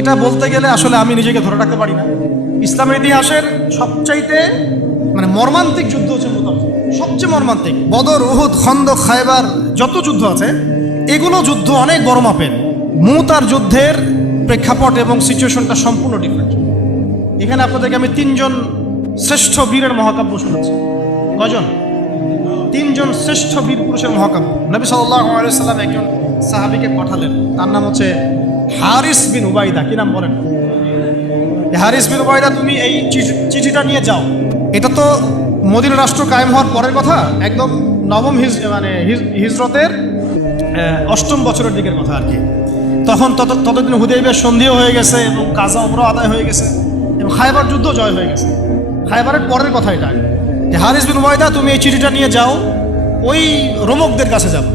এটা বলতে গেলে আসলে আমি নিজেকে ধরে রাখতে পারি না। ইসলামের ইতিহাসের সবচাইতে মর্মান্তিক যুদ্ধ হচ্ছে মুতার, সবচেয়ে মর্মান্তিক। বদর, উহুদ, খন্দক, খায়বার যত যুদ্ধ আছে এগুলো যুদ্ধ অনেক বড় মাপের। মুতার যুদ্ধের প্রেক্ষাপট এবং সিচুয়েশনটা সম্পূর্ণ ডিফারেন্ট। এখানে আপনাদেরকে আমি 3 জন শ্রেষ্ঠ বীরের মহাকাব্য শোনাচ্ছি। কয়জন? 3 জন শ্রেষ্ঠ বীর পুরুষের মহাকাব্য। নবী সাল্লাল্লাহু আলাইহি সাল্লাম একজন সাহাবীকে পাঠালেন, তার নাম হচ্ছে হারিস বিন উবাইদা। কি নাম বলেন? হারিস বিন উবাইদা, তুমি এই চিঠিটা নিয়ে যাও। এটা তো মদিনা রাষ্ট্র কায়েম হওয়ার পরের কথা, একদম নবম হিজরতের 8ম বছরের দিকের কথা আর কি। তখন ততদিন হুদাইবিয়ার সন্ধিও হয়ে গেছে এবং কাজা উমরা আদায় হয়ে গেছে এবং খায়বার যুদ্ধ জয় হয়ে গেছে। খায়বারের পরের কথা এটা। যে হারিস বিন উবাইদা, তুমি এই চিঠিটা নিয়ে যাও, ওই রোমকদের কাছে যাও।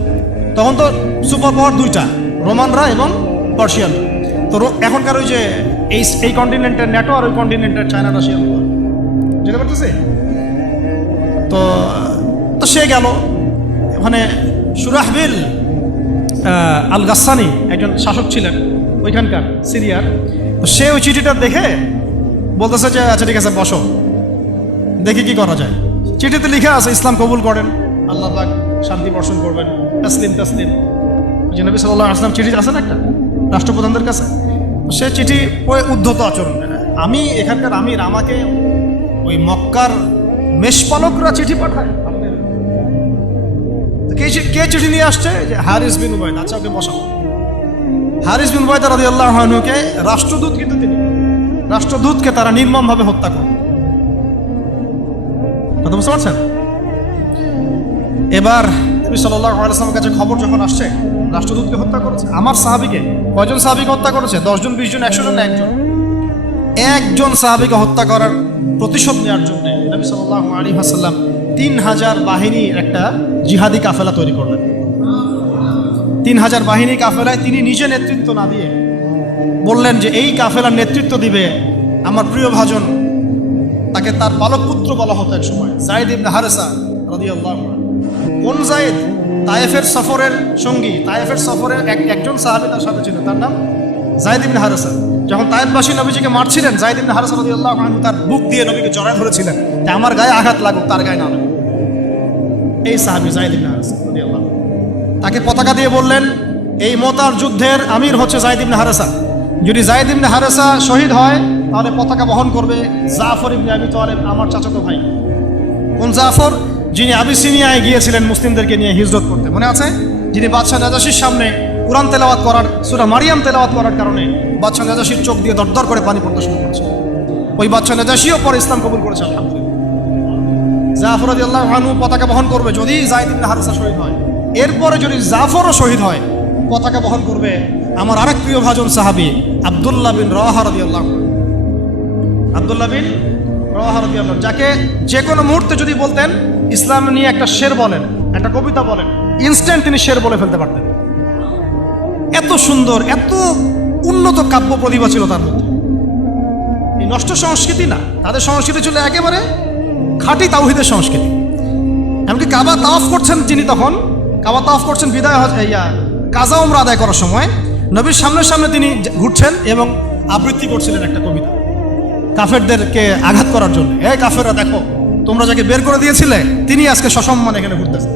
তখন তো সুপার পাওয়ার 2টা, রোমানরা এবং পার্সিয়ান। তো এখনকার ওই যে এই কন্টিনেন্টের ন্যাটো আর ওই কন্টিনেন্টের চায়না, রাশিয়া, যেটা করতেছে। তো সে গেল ওখানে। সুরাহবিল আল গাসানি একজন শাসক ছিলেন ওইখানকার সিরিয়ার। তো সে ওই চিঠিটা দেখে বলতেছে যে আচ্ছা ঠিক আছে, বসো, দেখি কি করা যায়। চিঠিতে লিখে আছে ইসলাম কবুল করেন, আল্লাহ পাক শান্তি বর্ষণ করবেন, তাসলিম তাসলিম। যে নবী সাল্লাল্লাহু আলাইহি ওয়াসাল্লাম চিঠি আছে না একটা রাষ্ট্রপ্রধানদের কাছে, সে চিঠি ওই উদ্ধত আচরণ। আমি এখানকার আমির, আমাকে ওই মক্কার মেষপালকরা চিঠি পাঠায়। কে চিঠি নিয়ে আসছে? যে হারিস বিন উবাইদা। আচ্ছা, ওকে বসাও। হারিস বিন উবাইদা রাদিয়াল্লাহু আনহুকে রাষ্ট্রদূত, কিন্তু তিনি রাষ্ট্রদূতকে তারা নির্মমভাবে হত্যা করে। কথা বুঝতে পারছেন? এবার নবী সাল্লাল্লাহু আলাইহি ওয়াসাল্লামের কাছে খবর যখন আসছে রাষ্ট্রদূতকে হত্যা করেছে। আমার সাহাবীকে, কয়জন সাহাবীকে হত্যা করেছে? 10 জন, 20 জন, 100 জন না একজন সাহাবীকে হত্যা করার প্রতিশোধ নেওয়ার জন্য নবী সাল্লাল্লাহু আলাইহি ওয়াসাল্লাম 3000 বাহিনীর একটা জিহাদি কাফেলা তৈরি করলেন। 3000 বাহিনী কাফেলায় তিনি নিজে নেতৃত্ব না দিয়ে বললেন যে এই কাফেলার নেতৃত্ব দিবে আমার প্রিয় ভাজন, তাকে তার বালক পুত্র বলা হতো এক সময়, যায়েদ ইবনে হারেসা রাদিয়াল্লাহু আনহু। কোন যায়েদ? তায়েফের সফরের সঙ্গী, তায়েফের সফরের একজন সাহাবী তার সাথে ছিল, তার নাম যায়েদ ইবনে হারেসা। যখন তায়েফবাসী নবীজিকে মারছিলেন, যায়েদ ইবনে হারেসা রাদিয়াল্লাহু আনহু তার বুক দিয়ে নবীকে জড়ায় ধরেছিলেন যে আমার গায়ে আঘাত লাগুক, তার গায়ে না লাগুক। এই সাহাবী যায়েদ ইবনে হারেসা রাদিয়াল্লাহু আনহু তাকে পতাকা দিয়ে বললেন, এই মোতার যুদ্ধের আমির হচ্ছে যায়েদ ইবনে হারেসা। যদি যায়েদ ইবনে হারেসা শহীদ হয় তাহলে পতাকা বহন করবে জাফর ইবনে আবি তালেব, আমার চাচাতো ভাই। কোন জাফর? যিনি আবিসিনিয়ায় গিয়েছিলেন মুসলিমদেরকে নিয়ে হিজরত করতে, মনে আছে? যিনি বাদশাহ নাজাশির সামনে কুরআন তেলাওয়াত করার, সূরা মারিয়াম তেলাওয়াত করার কারণে বাদশাহ নাজাশির চোখ দিয়ে দরদর করে পানি পড়তে শুরু করেছে। ওই বাদশাহ নাজাশিও পরে ইসলাম কবুল করেছে, আলহামদুলিল্লাহ। জাফর রাদিয়াল্লাহু আনহু পতাকা বহন করবে যদি যায়েদ ইবনে হারেসা শহীদ হয়। এরপরে যদি জাফরও শহীদ হয়, পতাকা বহন করবে আমার আরেক প্রিয় ভাজন সাহাবী আব্দুল্লাহ বিন রাওয়াহা রাদিয়াল্লাহু আনহু। আব্দুল্লাহ বিন রাওয়াহা রাদিয়াল্লাহু আনহু, যাকে যে কোনো মুহূর্তে যদি বলতেন ইসলাম নিয়ে একটা শের বলেন, একটা কবিতা বলেন, ইনস্ট্যান্ট তিনি শের বলে ফেলতে পারতেন। এত সুন্দর, এত উন্নত কাব্য প্রতিভা ছিল তার মধ্যে। এই নষ্ট সংস্কৃতি না, তাদের সংস্কৃতি ছিল একেবারে খাঁটি তাওহীদের সংস্কৃতি। এমনকি কাবা তাওয়াফ করছেন তিনি, তখন কাবা তাওয়াফ করছেন বিদায় কাজা উমরা আদায় করার সময় নবীর সামনে সামনে তিনি ঘুরছেন এবং আবৃত্তি করছিলেন একটা কবিতা কাফেরদেরকে আঘাত করার জন্য। এই কাফেররা, দেখো তোমরা যাকে বের করে দিয়েছিলে তিনি আজকে সসম্মানে এখানে ঘুরতেছে।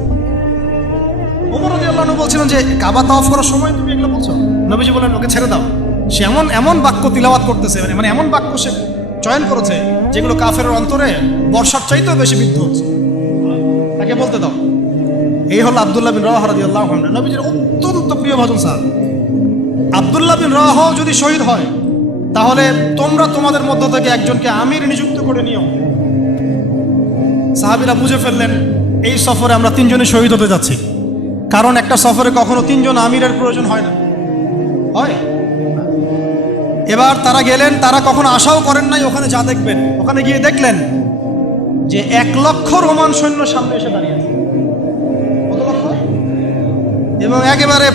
ওমর রাদিয়াল্লাহু আনহু বলছিলেন যে কাবা তাওয়াফ করার সময় তুমি এগুলো বলছো? নবীজি বলেন ওকে ছেড়ে দাও, সে এমন বাক্য তিলাওয়াত করতেছে, মানে এমন বাক্য সে চয়ন করেছে যেগুলো কাফেরের অন্তরে বর্ষার চাইতেও বেশি বিদ্ধ হচ্ছে, তাকে বলতে দাও। এই হলো আব্দুল্লাহ বিন রাওয়াহা রাদিয়াল্লাহু আনহু, নবীজির অত্যন্ত প্রিয় ভাজন সাহাবী। আব্দুল্লাহ বিন রাওয়াহা যদি শহীদ হয় তাহলে তোমরা তোমাদের মধ্য থেকে একজনকে আমির নিযুক্ত করে নিও। সাহাবীরা বুঝে ফেললেন এই সফরে আমরা 3 জনই শহীদ হতে যাচ্ছি, কারণ একটা সফরে কখনো 3 জন আমিরের প্রয়োজন হয় না, হয়। এবার তারা গেলেন, তারা কখনো আশাও করেন নাই ওখানে যা দেখবেন। ওখানে গিয়ে দেখলেন যে 1 লক্ষ রোমান সৈন্য সামনে এসে দাঁড়িয়েছে। কত লক্ষ? এবং একেবারে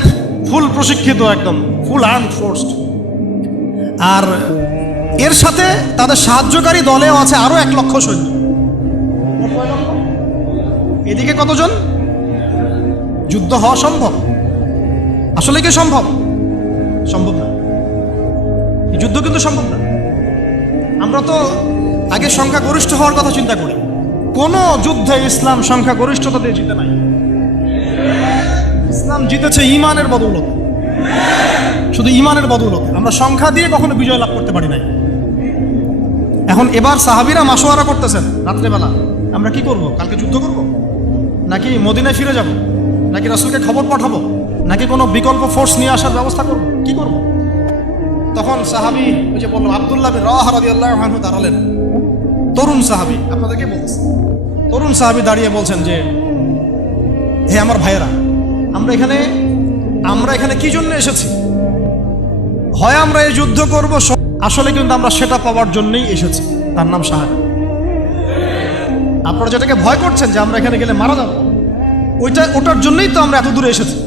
ফুল প্রশিক্ষিত, একদম ফুল আর্মড ফোর্সড। আর এর সাথে তাদের সাহায্যকারী দলেও আছে আরো 1 লক্ষ সৈন্য। এদিকে কতজন? যুদ্ধ হওয়া সম্ভব? আসলে কি সম্ভব? সম্ভব না। যুদ্ধ কিন্তু সম্ভব না। আমরা তো আগে সংখ্যাগরিষ্ঠ হওয়ার কথা চিন্তা করি। কোন যুদ্ধে ইসলাম সংখ্যাগরিষ্ঠতা দিয়ে জিতে নাই। ইসলাম জিতেছে ঈমানের বদৌলতে, শুধু ঈমানের বদৌলতে। আমরা সংখ্যা দিয়ে কখনো বিজয় লাভ করতে পারি নাই। এখন এবার সাহাবীরা মাশওয়ারা করতেছেন রাত্রেবেলা, আমরা কি করব? কালকে যুদ্ধ করব, নাকি মদিনায় ফিরে যাব, নাকি রাসূলকে খবর পাঠাবো, নাকি কোনো বিকল্প ফোর্স নিয়ে আসার ব্যবস্থা করব, কি করব? তখন সাহাবী ওই যে বললাম আব্দুল্লাহ বিন রাওয়াহা রাদিয়াল্লাহু আনহু দাঁড়ালেন। তরুণ সাহাবী, আপনাদেরকে বলতেছি, তরুণ সাহাবী দাঁড়িয়ে বলছেন যে, হে আমার ভাইয়েরা, আমরা এখানে কি জন্য এসেছি? হয় আমরা এই যুদ্ধ করব, আসলে কিন্তু আমরা সেটা পাওয়ার জন্যই এসেছি, তার নাম শাহাদাত। আপনারা যেটাকে ভয় করছেন যে আমরা এখানে গেলে মারা যাব, ওটার জন্যই তো আমরা এত দূরে এসেছি।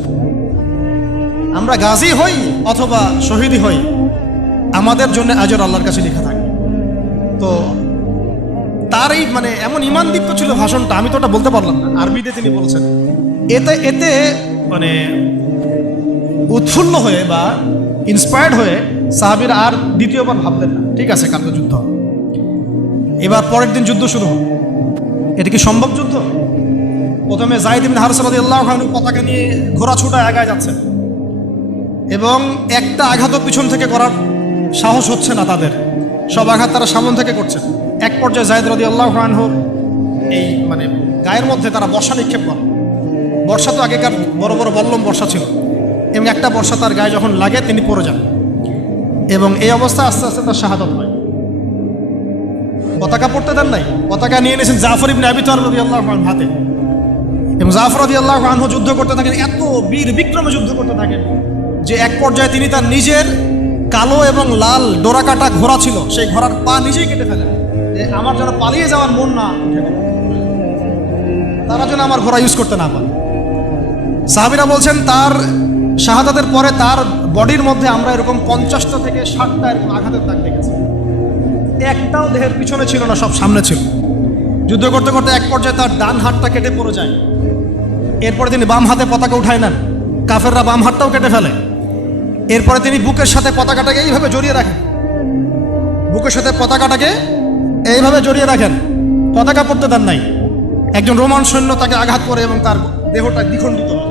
আমরা গাজী হই অথবা শহীদ হই, আমাদের জন্য আজর আল্লাহর কাছে লেখা থাকে। তো তার এই মানে এমন ঈমানদীপ্ত ছিল ভাষণটা, আমি তো ওটা বলতে পারলাম না, আরবিতে তিনি বলছেন। এতে মানে উৎফুল্ল হয়ে বা ইন্সপায়ার্ড হয়ে সাহাবীরা আর দ্বিতীয়বার ভাবলেন না, ঠিক আছে কালকে যুদ্ধ। এবার পরের দিন যুদ্ধ শুরু হল। এটা কি সম্ভব যুদ্ধ? প্রথমে যায়েদ ইবনে হারসা রাদিয়াল্লাহু আনহু পতাকা নিয়ে ঘোড়া ছুটা আগায় যাচ্ছেন, এবং একটা আঘাতও পিছন থেকে করার সাহস হচ্ছে না তাদের, সব আঘাত তারা সামন থেকে করছেন। এক পর্যায়ে যায়েদ রাদিয়াল্লাহু আনহু এই মানে গায়ের মধ্যে তারা বর্ষা নিক্ষেপ করে। বর্ষা তো আগেকার বড় বড় বল্লম বর্ষা ছিল, এবং একটা বর্ষা তার গায়ে যখন লাগে তিনি পড়ে যান, এবং এই অবস্থা আস্তে আস্তে তার শাহাদাত হয়। পতাকা পড়তে দেন নাই, পতাকা নিয়ে নিয়েছেন জাফর ইবনে আবি তালিব রাদিয়াল্লাহু আনহু হাতে, এবং জাফর রাদিয়াল্লাহু আনহু যুদ্ধ করতে থাকেন, এত বীর বিক্রমে যুদ্ধ করতে থাকেন যে এক পর্যায়ে তিনি তার নিজের কালো এবং লাল ডোরাকাটা ঘোড়া ছিল, সেই ঘোড়ার পা নিজেই কেটে ফেলেন, যে আমার যেন পালিয়ে যাওয়ার মন না উঠে, তারা যেন আমার ঘোড়া ইউজ করতে না পারে। সাহাবীরা বলছেন তার শাহাদাতের পরে তার বডির মধ্যে আমরা এরকম 50টা থেকে 60টা এরকম আঘাতের দাগ দেখেছি। একটাও দেহের পিছনে ছিল না, সব সামনে ছিল। যুদ্ধ করতে করতে এক পর্যায়ে তার ডান হাতটা কেটে পড়ে যায়। এরপরে তিনি বাম হাতে পতাকা উঠায় নেন, কাফেররা বাম হাতটাও কেটে ফেলে। এরপরে তিনি বুকের সাথে পতাকাটাকে এইভাবে জড়িয়ে রাখেন, বুকের সাথে পতাকাটাকে এইভাবে জড়িয়ে রাখেন, পতাকা পড়তে দেন নাই। একজন রোমান সৈন্য তাকে আঘাত করে এবং তার দেহটা দ্বিখণ্ডিত হয়।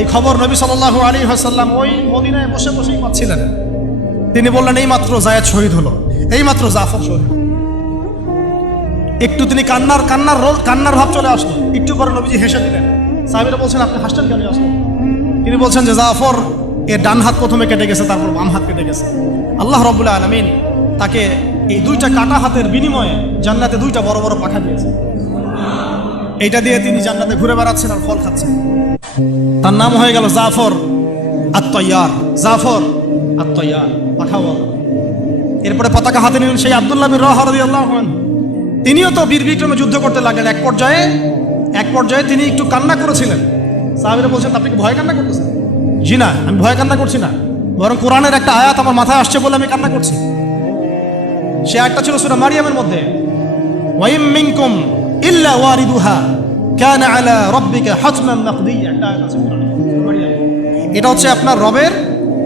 এই খবর নবী সাল্লাল্লাহু আলাইহি ওয়াসাল্লাম ওই মদিনায় বসে বসেই পাচ্ছিলেন। তিনি বললেন, এই মাত্র যায়েদ শহীদ হলো, এই মাত্র জাফর শহীদ। একটু তিনি কান্নার ভাব চলে আসলো। একটু পরে নবীজি হেসে দিলেন। সাহাবীরা বলছেন, আপনি হাসছেন কেন আসলেন? তিনি বলছেন যে জাফর এর ডান হাত প্রথমে কেটে গেছে, তারপর বাম হাত কেটে গেছে। আল্লাহ রাব্বুল আলামিন তাকে এই দুইটা কাটা হাতের বিনিময়ে জান্নাতে দুইটা বড় বড় পাখা দিয়েছে। এইটা দিয়ে তিনি জান্নাতে ঘুরে বেড়াচ্ছেন আর ফল খাচ্ছেন। তার নাম হয়ে গেল জাফর আত-তাইয়ার, জাফর আত-তাইয়ার, পাখাওয়ালা। এরপরে পতাকা হাতে নিলেন সেই আব্দুল্লাহ বিন রাওয়াহা রাদিয়াল্লাহু আনহু। তিনিও তো বীর বিক্রমে যুদ্ধ করতে লাগলেন। এক পর্যায়ে তিনি একটু কান্না করেছিলেন। সাহাবীরা বলছেন, আপনি কি ভয় কান্না করতেছেন? জি না, আমি ভয় কান্না করছি না, বরং কোরআনের একটা আয়াত আমার মাথায় আসছে বলে আমি কান্না করছি। সে আয়াতটা ছিল সূরা মারিয়ামের মধ্যে, ওয়া ইম মিনকুম ইল্লা ওয়ারিদুহা কানা আলা রাব্বিকা হাতমান মাকদিয়্যা, একটা আয়াত আছে কোরআনে। এটা হচ্ছে আপনার রবের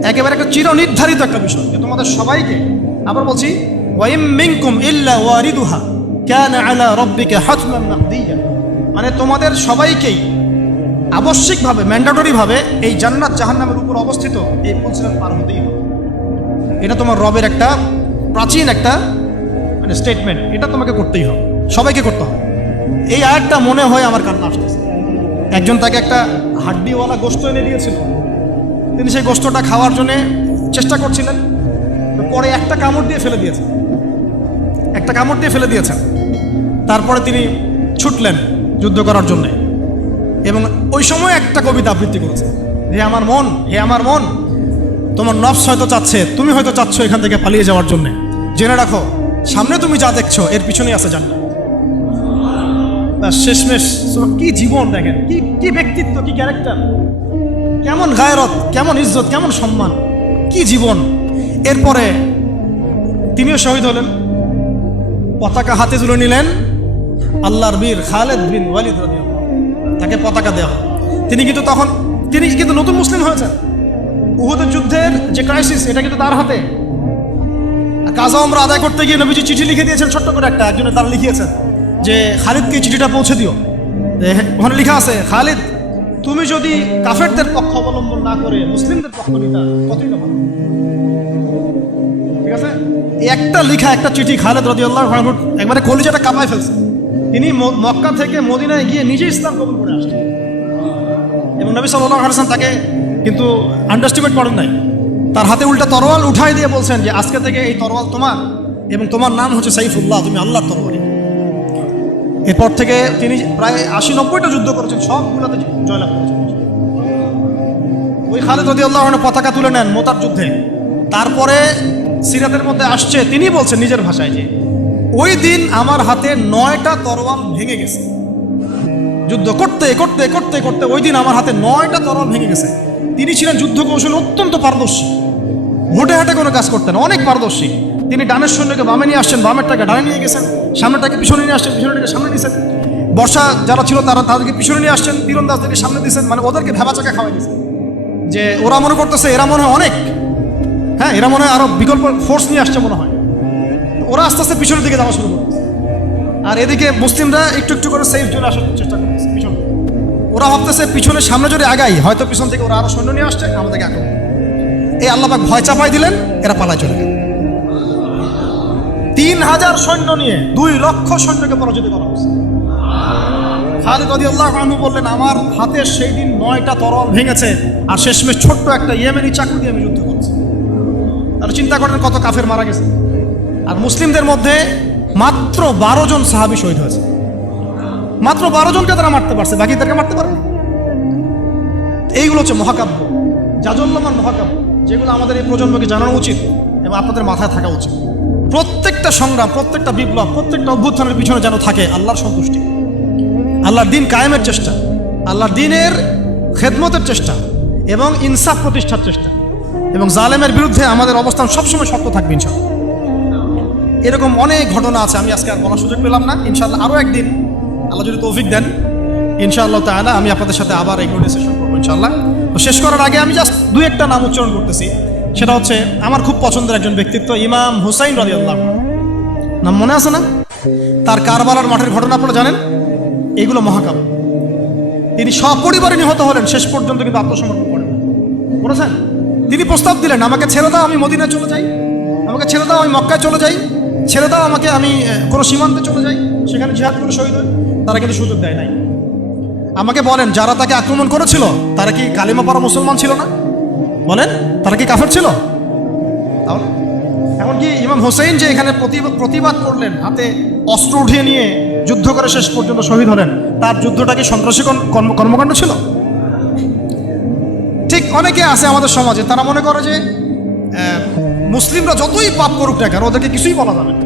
একেবারে একটা চিরনির্ধারিত একটা বিষয়, যে তোমাদের সবাইকে, আবার বলছি, ওয়া ইম মিনকুম ইল্লা ওয়ারিদুহা কানা আলা রাব্বিকা হাতমান মাকদিয়্যা, মানে তোমাদের সবাইকেই আবশ্যিকভাবে, ম্যান্ডেটরিভাবে এই জান্নাত জাহান্নামের উপর অবস্থিত এই পুলসিরাত পার হতেই হবে। এটা তোমার রবের একটা প্রাচীন একটা মানে স্টেটমেন্ট, এটা তোমাকে করতেই হবে, সবাইকে করতে হবে। এই আয়াতটা মনে হয় আমার কান্না আসতেছে। একজন তাকে একটা হাড্ডিওয়ালা গোশত এনে দিয়েছিল, তিনি সেই গোশতটা খাওয়ার জন্য চেষ্টা করছিলেন, পরে একটা কামড় দিয়ে ফেলে দিয়েছেন। তারপরে তিনি ছুটলেন যুদ্ধ করার জন্যে, এবং ওই সময় একটা কবিতা আবৃত্তি করেছে, হে আমার মন, তোমার নফস হয়তো চাচ্ছে, তুমি হয়তো চাচ্ছ এখান থেকে পালিয়ে যাওয়ার জন্য, জেনে রাখো সামনে তুমি যা দেখছো এর পিছনেই আছে জান্নাত। শেষমেশ কি জীবন দেখেন, কি ব্যক্তিত্ব, কি ক্যারেক্টার, কেমন গায়রত, কেমন ইজ্জত, কেমন সম্মান, কি জীবন। এরপরে তিনিও শহীদ হলেন, পতাকা হাতে তুলে নিলেন আল্লাহর বীর খালেদ বিন ওয়ালিদ রাদিয়াল্লাহু, তাকে পতাকা দেওয়া। তিনি কিন্তু নতুন মুসলিম হয়েছেন, উহুদের যুদ্ধের যে ক্রাইসিস, এটা কিন্তু তার হাতে। কাজা আমরা আদায় করতে গিয়ে নবীজি চিঠি লিখে দিয়েছেন, ছোট্ট করে একটা, একজনের তারা লিখিয়েছেন যে খালিদকে চিঠিটা পৌঁছে দিও। ওখানে লেখা আছে, খালিদ তুমি যদি কাফেরদের পক্ষ অবলম্বন না করে মুসলিমদের পক্ষ নিতা কতই না ভালো। ঠিক আছে, একটা লেখা একটা চিঠি খালিদ রাদিয়াল্লাহু আনহু একবারে কলিজাটা কাঁপায় ফেলছে। তিনি মক্কা থেকে মদিনায় গিয়ে নিজে ইসলাম কবুল করে আসছেন এবং নবী সাল্লাল্লাহু আলাইহি ওয়াসাল্লাম তাকে কিন্তু আন্ডারস্টিমেট করেন নাই। তার হাতে উল্টা তরোয়াল উঠাই দিয়ে বলছেন যে আজকে থেকে এই তরোয়াল তোমার এবং তোমার নাম হচ্ছে সাইফুল্লাহ, তুমি আল্লাহর তরবারি। এরপর থেকে তিনি প্রায় 80-90টা যুদ্ধ করেছেন, সবগুলোতে জয়লাভ করেছেন। ওই খালিদ রাদিয়াল্লাহু আনহু পতাকা তুলে নেন মোতার যুদ্ধে। তারপরে সিরাতের মধ্যে আসছে, তিনি বলছেন নিজের ভাষায় যে ওই দিন আমার হাতে 9টা তরোয়াল ভেঙে গেছে। যুদ্ধ করতে করতে করতে করতে ওই দিন আমার হাতে 9টা তরোয়াল ভেঙে গেছে। তিনি ছিলেন যুদ্ধ কৌশল অত্যন্ত পারদর্শী, হুটে হাটে কোনো কাজ করতেন, অনেক পারদর্শী। তিনি ডানের সৈন্যকে বামে নিয়ে আসছেন, বামেরটাকে ডানে নিয়ে গেছেন, সামনেটাকে পিছনে নিয়ে আসছেন, পিছনেটাকে সামনে নিয়েছেন। বর্ষা যারা ছিল তারা তাদেরকে পিছনে নিয়ে আসছেন, তীরন্দাজদেরকে সামনে দিয়েছেন। মানে ওদেরকে ভেবাচাকা খাওয়াই দিয়েছেন যে ওরা মনে করতেছে এরা মনে হয় অনেক, হ্যাঁ এরা মনে হয় আরো বিকল্প ফোর্স নিয়ে আসছে মনে হয়। ওরা আস্তে আস্তে পিছনের দিকে যাওয়া শুরু করতেছে, আর এদিকে মুসলিমরা একটু একটু করে সেফ জোনে আসার চেষ্টা করতেছে পিছনে। ওরা ভাবতেছে পিছনে সামনে যদি আগাই হয়তো পিছন থেকে ওরা আরো সৈন্য নিয়ে আসছে, আমাদেরকে আক্রমণ। এই আল্লাহ পাক ভয় চাপাই দিলেন, এরা পালায় চলে গেল। 3000 সৈন্য নিয়ে 2 লক্ষ সৈন্যকে পরাজিত করা হয়েছে। খালিদ রাদিয়াল্লাহু আনহু বললেন আমার হাতে সেই দিন 9টা তরোয়াল ভেঙেছে, আর শেষমেশ ছোট্ট একটা ইয়েমেনি চাকু দিয়ে আমি যুদ্ধ করছি। তাহলে চিন্তা করেন কত কাফের মারা গেছে। আর মুসলিমদের মধ্যে মাত্র 12 জন সাহাবী শহীদ হয়েছে। মাত্র 12 জনকে তারা মারতে পারছে, বাকিদেরকে মারতে পারে। এইগুলো হচ্ছে মহাকাব্য, জাজল্যমান মহাকাব্য, যেগুলো আমাদের এই প্রজন্মকে জানানো উচিত এবং আপনাদের মাথায় থাকা উচিত। প্রত্যেকটা সংগ্রাম, প্রত্যেকটা বিপ্লব, প্রত্যেকটা অভ্যুত্থানের পিছনে যেন থাকে আল্লাহর সন্তুষ্টি, আল্লাহর দিন কায়েমের চেষ্টা, আল্লাহর দিনের খেদমতের চেষ্টা এবং ইনসাফ প্রতিষ্ঠার চেষ্টা, এবং জালেমের বিরুদ্ধে আমাদের অবস্থান সবসময় শক্ত থাকবে ইনশাআল্লাহ। এরকম অনেক ঘটনা আছে, আমি আজকে আর বলার সুযোগ পেলাম না। ইনশাআল্লাহ আরও একদিন আল্লাহ যদি তৌফিক দেন ইনশাআল্লাহ তাআলা আমি আপনাদের সাথে আবার এই সেশন করবো ইনশাআল্লাহ। তো শেষ করার আগে আমি জাস্ট 2-1টা নাম উচ্চারণ করতেছি। সেটা হচ্ছে আমার খুব পছন্দের একজন ব্যক্তিত্ব, ইমাম হুসাইন রাদিয়াল্লাহু আনহু। নাম মনে আছে না? তার কারবালার মাঠের ঘটনা আপনারা জানেন। এইগুলো মহাকাব্য। তিনি সপরিবারে নিহত হলেন, শেষ পর্যন্ত কিন্তু আত্মসমর্পণ করেন। বলেছেন তিনি প্রস্তাব দিলেন আমাকে ছেড়ে দাও, আমি মদিনায় চলে যাই, আমাকে ছেড়ে দাও, আমি মক্কায় চলে যাই, ছেড়ে দাও আমাকে, আমি কোনো সীমান্তে চলে যাই, সেখানে জিহাদ করে শহীদ হই। তারা কিন্তু সুযোগ দেয় নাই। আমাকে বলেন যারা তাকে আক্রমণ করেছিল তারা কি কালিমা পড়া মুসলমান ছিল না? বলেন তারা কি কাফের ছিল? তাহলে এমনকি ইমাম হোসেন যে এখানে প্রতিবাদ করলেন, হাতে অস্ত্র উঠিয়ে নিয়ে যুদ্ধ করে শেষ পর্যন্ত শহীদ হলেন, তার যুদ্ধটা কি সন্ত্রাসী কর্মকাণ্ড ছিল? ঠিক অনেকে আছে আমাদের সমাজে, তারা মনে করে যে মুসলিমরা যতই পাপ করুক না কেন ওদেরকে কিছুই বলা যাবে না।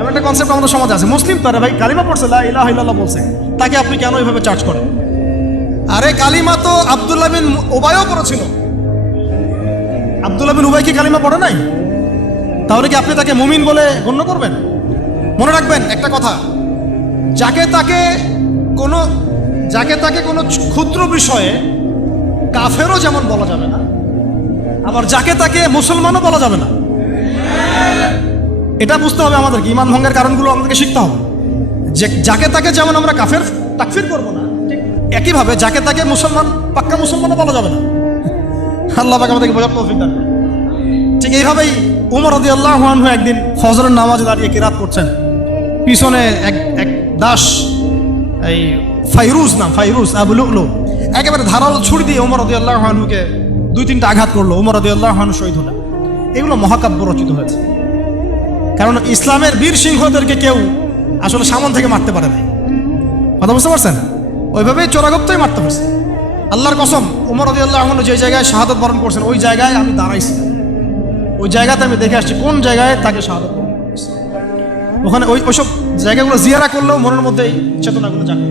এমন একটা কনসেপ্ট আমাদের সমাজে আছে, মুসলিম তারা ভাই কালিমা পড়ছে, লা ইলাহা ইল্লাল্লাহ বলছে, তাকে আপনি কেন এইভাবে চার্জ করেন? আরে কালিমা তো আব্দুল্লাহ বিন উবাইও পড়েছিল। আব্দুল্লাহ বিন উবাই কি কালিমা পড়ে নাই? তাহলে কি আপনি তাকে মুমিন বলে গণ্য করবেন? মনে রাখবেন একটা কথা, যাকে তাকে কোনো ক্ষুদ্র বিষয়ে কাফেরও যেমন বলা যাবে না, আবার যাকে তাকে মুসলমানও বলা যাবে না। এটা বুঝতে হবে আমাদেরকে, ঈমান ভঙ্গের কারণগুলো আমাদেরকে শিখতে হবে। যে যাকে তাকে যেমন আমরা কাফের তাকফির করবো না, ঠিক একইভাবে যাকে তাকে মুসলমান পাক্কা মুসলমানও বলা যাবে না। আল্লাহ পাক আমাদেরকে বোঝার তৌফিক দান করেন। ঠিক এইভাবেই উমর রাদিয়াল্লাহু আনহু একদিন ফজরের নামাজে দাঁড়িয়ে কিরাত করছেন, পিছনে এক দাস, এই ফাইরুজ আবু লুলু একেবারে ধারালো ছুরি দিয়ে উমর রাদিয়াল্লাহু আনহুকে 2-3টা আঘাত করলো। উমর রাদিয়াল্লাহু আনহু শহীদ হলেন। এগুলো মহাকাব্য রচিত হয়েছে, কারণ ইসলামের বীর সিংহদেরকে কেউ আসলে সামন থেকে মারতে পারে না। কথা বুঝতে পারছেন? ওইভাবেই চোরাগপ্তই মারতে হয়েছে। আল্লাহর কসম, উমর রাদিয়াল্লাহু আনহু যে জায়গায় শাহাদত বরণ করছেন ওই জায়গায় আমি দাঁড়াইছি, ওই জায়গাতে আমি দেখে আসছি কোন জায়গায় তাকে শাহাদত বরণ করছে। ওখানে ওইসব জায়গাগুলো জিয়ারা করলেও মনের মধ্যে এই চেতনাগুলো জাগে।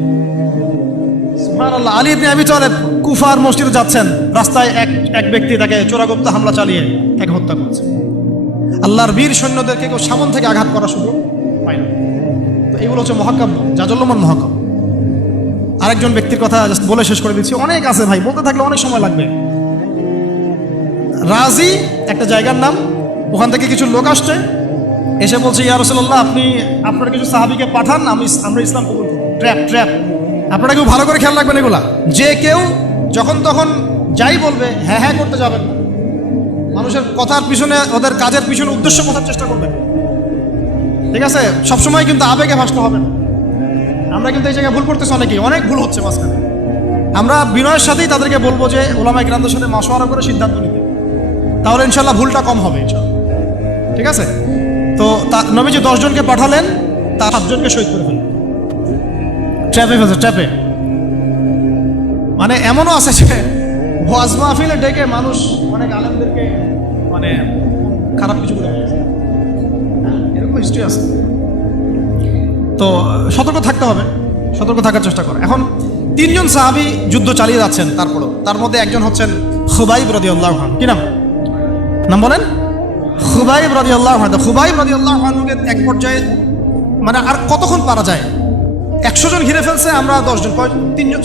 সুবহানাল্লাহ। আলী ইবনে আবি তালেব কুফার মসজিদে যাচ্ছেন, রাস্তায় এক ব্যক্তি তাকে চোরাগপ্ত হামলা চালিয়ে তাকে হত্যা করেছে। আল্লাহর বীর সৈন্যদেরকে কেউ সামন থেকে আঘাত করা সুযোগ পায় না। তো এগুলো হচ্ছে মহাকাব্য, জাজল্যমান মহাকাব্য। আরেকজন ব্যক্তির কথা জাস্ট বলে শেষ করে দিচ্ছি, অনেক আছে ভাই, বলতে থাকলে অনেক সময় লাগবে। রাজি একটা জায়গার নাম, ওখান থেকে কিছু লোক আসছে, এসে বলছে ইয়া রাসূলুল্লাহ আপনি আপনার কিছু সাহাবীকে পাঠান, আমরা ইসলাম কবুল করব। ট্র্যাপ। আপনারা কেউ ভালো করে খেয়াল রাখবেন এগুলা, যে কেউ যখন তখন যাই বলবে হ্যাঁ করতে যাবেন না। মানুষের কথার পিছনে, ওদের কাজের পিছনে উদ্দেশ্য বোঝার চেষ্টা করবেন, ঠিক আছে? সবসময় কিন্তু আবেগে ভাসতে হবে না। আমরা কিন্তু এই জায়গায় ভুল করতেছি, অনেক ভুল হচ্ছে মাঝখানে। আমরা বিনয়ের সাথেই তাদেরকে বলবো যে ওলামায়ে কেরামদের সাথে মাশওয়ারা করে সিদ্ধান্ত নিতে, তাহলে ইনশাল্লাহ ভুলটা কম হবে ইনশাল্লাহ, ঠিক আছে? তো নবীজি 10 জনকে পাঠালেন, তার 7 জনকে শহীদ করে ফেললেন। ট্র্যাপে মানে এমনও আছে যে ওয়াজ মাহফিলে ডেকে মানুষ অনেক আলেমদেরকে মানে খারাপ কিছু করে ফেলেছে, এরকম হিস্ট্রি আছে। তো সতর্ক থাকতে হবে, সতর্ক থাকার চেষ্টা করে। এখন 3 জন সাহাবী যুদ্ধ চালিয়ে যাচ্ছেন, তার মধ্যে একজন হচ্ছেন খুবাইব রাদিয়াল্লাহু আনহু। কি নাম বলেন? খুবাইব রাদিয়াল্লাহু আনহু। খুবাইব রাদিয়াল্লাহু আনহুকে এক পর্যায়ে মানে আর কতক্ষণ পারা যায়, 100 জন ঘিরে ফেলছে, আমরা 10 জন,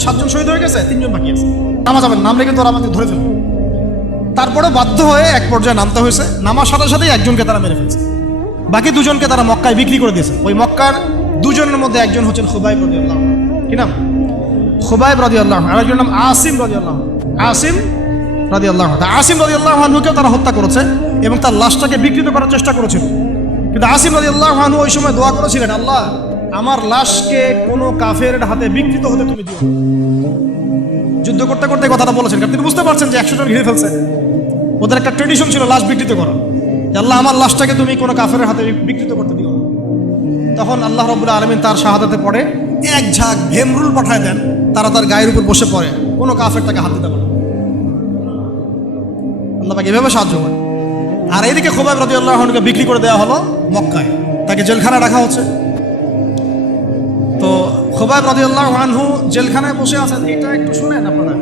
7 জন শহীদ হয়ে গেছে, 3 জন বাকি আছে। নামা যাবেন, নামলে কিন্তু ওরা আমাকে ধরে ফেলবে। তারপরে বাধ্য হয়ে এক পর্যায়ে নামতে হয়েছে, নামার সাথে সাথেই একজনকে তারা মেরে ফেলছে, বাকি 2 জনকে তারা মক্কায় বিক্রি করে দিয়েছে। ওই মক্কার 2 জনের মধ্যে একজন হচ্ছেন খুবাইব রাদিয়াল্লাহু আনহু। কি নাম? খুবাইব রাদিয়াল্লাহু আনহু। আরেকজনের নাম আসিম রাদিয়াল্লাহু আনহু। আসিম রাদিয়াল্লাহু আনহুকেও তারা হত্যা করেছে এবং তার লাশটাকে বিকৃত করার চেষ্টা করেছিল। কিন্তু আসিম রাদিয়াল্লাহু আনহু ওই সময় দোয়া করেছিলেন, আল্লাহ আমার লাশকে কোনো কাফের হাতে বিকৃত হতে তুমি দিও। যুদ্ধ করতে করতে কথাটা বলেছেন, কারণ তিনি বুঝতে পারছেন যে 100 জন ঘিরে ফেলছে, ওদের একটা ট্রেডিশন ছিল লাশ বিকৃত করা। আল্লাহ আমার লাশটাকে তুমি কোনো কাফের হাতে বিকৃত করতে দিও। তখন আল্লাহ রাব্বুল আলামিন তার শাহাদাতে পড়ে এক ঝাঁক ভেমরুল পাঠায় দেন, তারা তার গায়ের উপর বসে পড়ে, কোনো কাফের তাকে হাত দিতে পারে না। আল্লাহ পাক এভাবে সাহায্য করে। আর এইদিকে খুবাইব রাদিয়াল্লাহু আনহুকে বিক্রি করে দেওয়া হলো মক্কায়, তাকে জেলখানায় রাখা হচ্ছে। তো খুবাইব রাদিয়াল্লাহু আনহু জেলখানায় বসে আছেন, এটা একটু শুনেন আপনারা।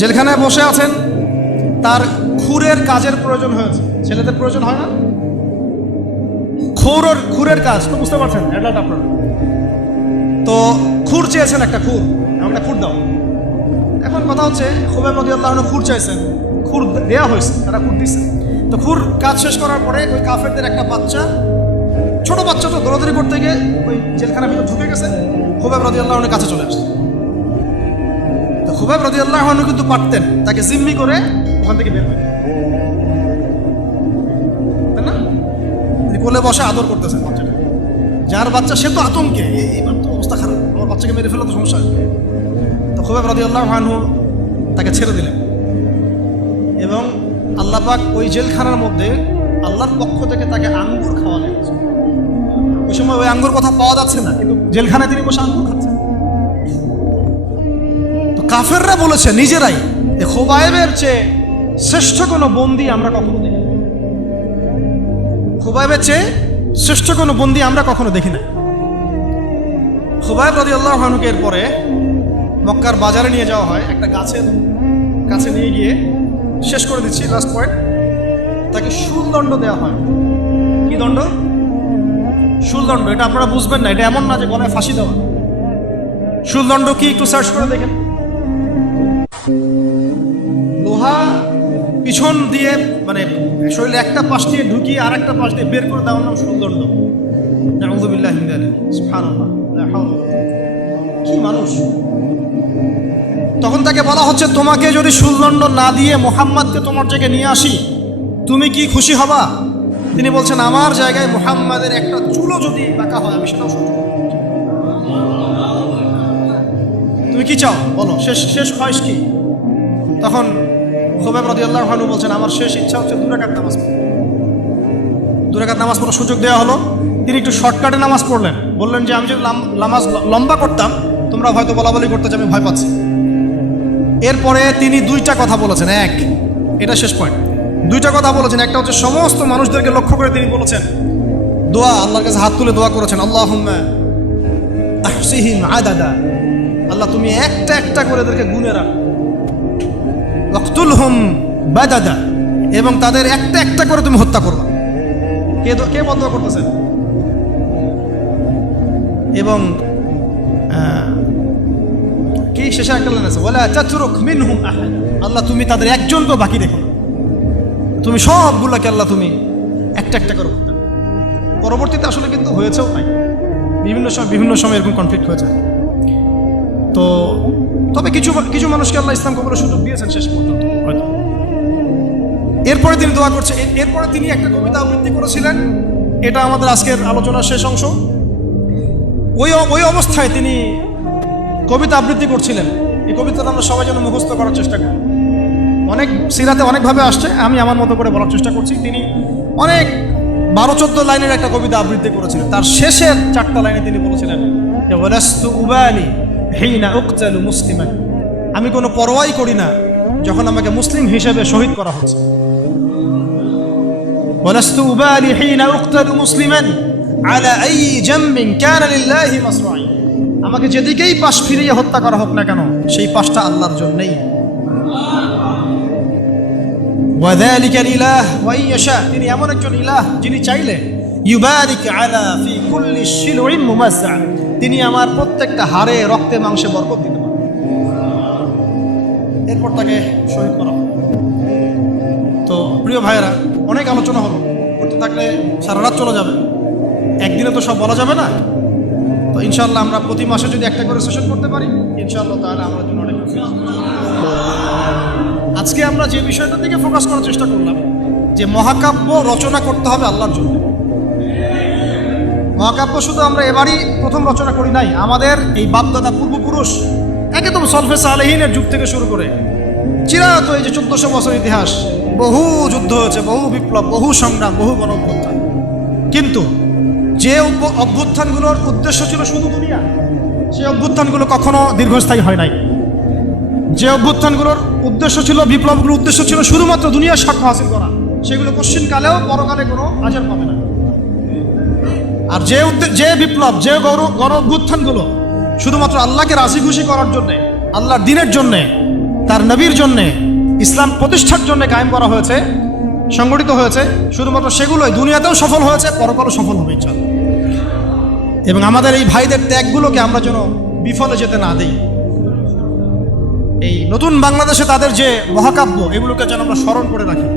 জেলখানায় বসে আছেন, তার খুরের কাজের প্রয়োজন হয়েছে। ছেলেদের প্রয়োজন হয় না? খুরের কাজ তো বুঝতে পারছেন, অ্যাডাল্ট আপনারা। তো খুর চেয়েছেন, একটা খুর, একটা খুর দাও। এখন কথা হচ্ছে খুবাইব রাদিয়াল্লাহু আনহু খুর চাইছেন, খুর দেওয়া হয়েছে, তারা খুর দিচ্ছে। তো খুর কাজ শেষ করার পরে ওই কাফেরদের একটা বাচ্চা, ছোট বাচ্চা, তো দৌড়াদৌড়ি করতে গিয়ে ওই জেলখানার ভিতরে ঢুকে গেছে, খুবাইব রাদিয়াল্লাহু আনহুর কাছে চলে আসছে। তো খুবাইব রাদিয়াল্লাহু আনহু কিন্তু পারতেন তাকে জিম্মি করে ওখান থেকে বের হয়ে, তাই না? কোলে বসে আদর করতেছেন বাচ্চাটা, যার বাচ্চা সে তো আতঙ্কে, এইবার তো অবস্থা খারাপ, আমার বাচ্চাকে মেরে ফেলে তো সমস্যা আসবে। তো খুবাইব রাদিয়াল্লাহু আনহু তাকে ছেড়ে দিলেন এবং আল্লাহ পাক ওই জেলখানার মধ্যে আল্লাহর পক্ষ থেকে তাকে আঙ্গুর খাওয়ালেন। ওই সময় ওই আঙ্গুর কথা পাওয়া যাচ্ছে না, কিন্তু জেলখানায় তিনি বসে আঙ্গুর খাচ্ছেন। তো কাফেররা বলেছে নিজেরাই, খুবাইবের চেয়ে শ্রেষ্ঠ কোনো বন্দী আমরা কখনো দেখি, খুবাইবের চেয়ে শ্রেষ্ঠ কোনো বন্দী আমরা কখনো দেখি না। খুবাইব রাদিয়াল্লাহু আনহুকে এরপরে মক্কার বাজারে নিয়ে যাওয়া হয়, একটা গাছের কাছে নিয়ে গিয়ে, শেষ করে দিচ্ছি লাস্ট পয়েন্ট, তাকে শুলদণ্ড দেওয়া হয়। কি দণ্ড? শুলদণ্ড। এটা আপনারা বুঝবেন না, এটা এমন না যে গলায় ফাঁসি দেওয়া। শুলদণ্ড কি একটু সার্চ করে দেখেন। লোহা পিছন দিয়ে মানে শরীরে একটা পাশ দিয়ে ঢুকিয়ে আর একটা পাশ দিয়ে বের করে দেওয়ার নাম শুলদণ্ড। নাউযুবিল্লাহি মিন যালিক, সুবহানাল্লাহ, লা হাওলা। কি মানুষ! তখন তাকে বলা হচ্ছে, তোমাকে যদি শুলদণ্ড না দিয়ে মুহাম্মাদকে তোমার জায়গায় নিয়ে আসি, তুমি কি খুশি হবা? তিনি বলছেন, আমার জায়গায় মুহাম্মাদের একটা চুলও যদি বাঁকা হয় আমি সেটাও সহ্য করব। তুমি কি চাও বলো, শেষ খয়েশ কি? তখন খুবাইব রাদিয়াল্লাহু আনহু বলছেন, আমার শেষ ইচ্ছা হচ্ছে 2 রাকাত নামাজ পড়া। 2 রাকাত নামাজ পড়ার সুযোগ দেওয়া হলো, তিনি একটু শর্টকাটে নামাজ পড়লেন। বললেন যে আমি যদি নামাজ লম্বা করতাম তোমরা হয়তো বলাবলি করতে যে আমি ভয় পাচ্ছি। এরপরে তিনি 2টা কথা বলেছেন, এটা শেষ পয়েন্ট, 2টা কথা বলেছেন। একটা হচ্ছে সমস্ত মানুষদেরকে লক্ষ্য করে তিনি বলেছেন দোয়া, আল্লাহর কাছে হাত তুলে দোয়া করেছেন, আল্লাহুম্মা আহসিহিম আদাদা, আল্লাহ তুমি একটা একটা করে এদেরকে গুনে রাখ, ওয়াকতুলহুম বাদাদা, এবং তাদের একটা একটা করে তুমি হত্যা করবা। কে বদদোয়া করতেছেন? এবং কি শেষে একটা লাইন আছে, ওয়ালা তাতরুক মিনহুম আহাদ, আল্লাহ তুমি তাদের একজনকেও বাকি রেখো না। তুমি সবগুলোকে আল্লাহ তুমি একটা একটা করে করতে। পরবর্তীতে আসলে কিন্তু হয়েছেও তাই, বিভিন্ন সময় এরকম কনফ্লিক্ট হয়েছে। তো তবে কিছু কিছু মানুষকে আল্লাহ ইসলাম কবুলের সুযোগ দিয়েছেন শেষ পর্যন্ত হয়তো। এরপরে তিনি দোয়া করছে, এরপরে তিনি একটা কবিতা আবৃত্তি করেছিলেন, এটা আমাদের আজকের আলোচনার শেষ অংশ। ওই অবস্থায় তিনি কবিতা আবৃত্তি করছিলেন। এই কবিতাটা আমরা সবাই যেন মুখস্থ করার চেষ্টা করি। অনেক সিরাতে অনেকভাবে আসছে, আমি আমার মতো করে বলার চেষ্টা করছি। তিনি অনেক 12-14 লাইনের একটা কবিতা আবৃত্তি করেছিলেন। তার শেষের 4টা লাইনে তিনি বলেছিলেন যে ওয়ালাস্তু উবালি হিনা উকতালু মুসলিমান, আমি কোনো পরোয়াই করি না যখন আমাকে মুসলিম হিসেবে শহীদ করা হচ্ছে। ওয়ালাস্তু উবালি হিনা উকতালু মুসলিমান আলা আই জামবিন কানা লিল্লাহি মাসরাই, আমাকে যেদিকেই পাশ ফিরিয়ে হত্যা করা হোক না কেন সেই পাশটা আল্লাহর জন্যই। ওয়াযালিকা ইলাহ ওয়া ইয়াশা, তিনি এমন একজন ইলাহ যিনি চাইলে ইউবারিক আলা ফি কুল্লি শিলউইন মুমাসসা, তিনি আমার প্রত্যেকটা হাড়ে রক্তে মাংসে বরকত দিতে পারেন। এরপর তাকে শহীদ করা হবে। তো প্রিয় ভাইয়েরা, অনেক আলোচনা হলো, করতে থাকলে সারা রাত চলে যাবে, একদিনে তো সব বলা যাবে না। তো ইনশাআল্লাহ আমরা প্রতি মাসে যদি একটা করে সেশন করতে পারি ইনশাআল্লাহ তাহলে আমরা জন্য অনেক খুশি। আজকে আমরা যে বিষয়টার দিকে ফোকাস করার চেষ্টা করলাম যে মহাকাব্য রচনা করতে হবে আল্লাহর জন্য। মহাকাব্য শুধু আমরা এবারই প্রথম রচনা করি নাই, আমাদের এই বাপদাদা পূর্বপুরুষ একদম সলফে সালেহিনের যুগ থেকে শুরু করে চিরায়ত এই যে 1400 বছর ইতিহাস, বহু যুদ্ধ হয়েছে, বহু বিপ্লব, বহু সংগ্রাম, বহু গণ অভ্যুত্থান। কিন্তু যে অভ্যুত্থানগুলোর উদ্দেশ্য ছিল শুধু দুনিয়া, সেই অভ্যুত্থানগুলো কখনো দীর্ঘস্থায়ী হয় নাই। যে অভ্যুত্থানগুলোর উদ্দেশ্য ছিল, বিপ্লবগুলোর উদ্দেশ্য ছিল শুধুমাত্র দুনিয়ার স্বার্থ হাসিল করা, সেগুলো পশ্চিমকালেও পরকালে কোনো আজার পাবে না। আর যে বিপ্লব, যে গণ অভ্যুত্থানগুলো শুধুমাত্র আল্লাহকে রাজি খুশি করার জন্যে, আল্লাহর দ্বীনের জন্যে, তার নবীর জন্যে, ইসলাম প্রতিষ্ঠার জন্য কায়েম করা হয়েছে, সংগঠিত হয়েছে, শুধুমাত্র সেগুলোই দুনিয়াতেও সফল হয়েছে, পরকালও সফল হবে ইনশাআল্লাহ। এবং আমাদের এই ভাইদের ত্যাগগুলোকে আমরা যেন বিফলে যেতে না দিই। এই নতুন বাংলাদেশে তাদের যে মহাকাব্য, এগুলোকে যেন আমরা স্মরণ করে রাখি।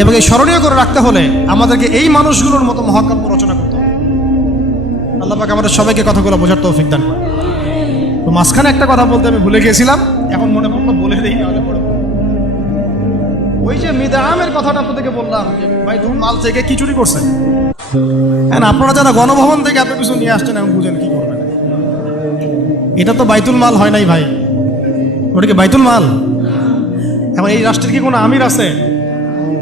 এবং এই স্মরণীয় করে রাখতে হলে আমাদেরকে এই মানুষগুলোর মতো মহাকাব্য রচনা করতে হবে। আল্লাহ পাক আমাদের সবাইকে কথাগুলো বোঝার তৌফিক দান করে। তো মাঝখানে একটা কথা বলতে আমি ভুলে গিয়েছিলাম, এখন মনে পড়লো, বলে দিই নাহলে পড়ে। ওই যে মিদামের কথাটা আপনাদেরকে বললাম যে বাইতুল মাল থেকে কি চুরি করছে, হ্যাঁ, আপনারা যারা গণভবন থেকে এত কিছু নিয়ে আসছেন এখন বুঝেন কি করবেন। এটা তো বাইতুল মাল হয় নাই ভাই, ওটা কি বাইতুল মাল? এখন এই রাষ্ট্রের কি কোনো আমির আছে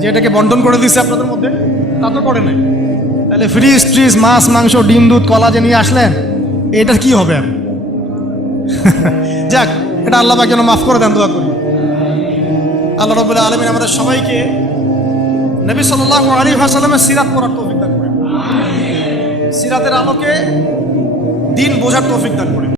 যে এটাকে বন্টন করে দিচ্ছে আপনাদের মধ্যে? তা তো করে নাই। তাহলে ফ্রিজ ট্রিজ, মাছ মাংস, ডিম দুধ কলা যে নিয়ে আসলেন, এটার কি হবে? যাক, এটা আল্লাহ পাক যেন মাফ করে দেন, দোয়া করি। আল্লাহ রাব্বুল আলামিন আমাদের সবাইকে নবী সাল্লাল্লাহু আলাইহি ওয়াসাল্লামের সিরাত পড়ার তৌফিক দান করেন, সিরাতের আলোকে দিন বোঝার তৌফিক দান করেন।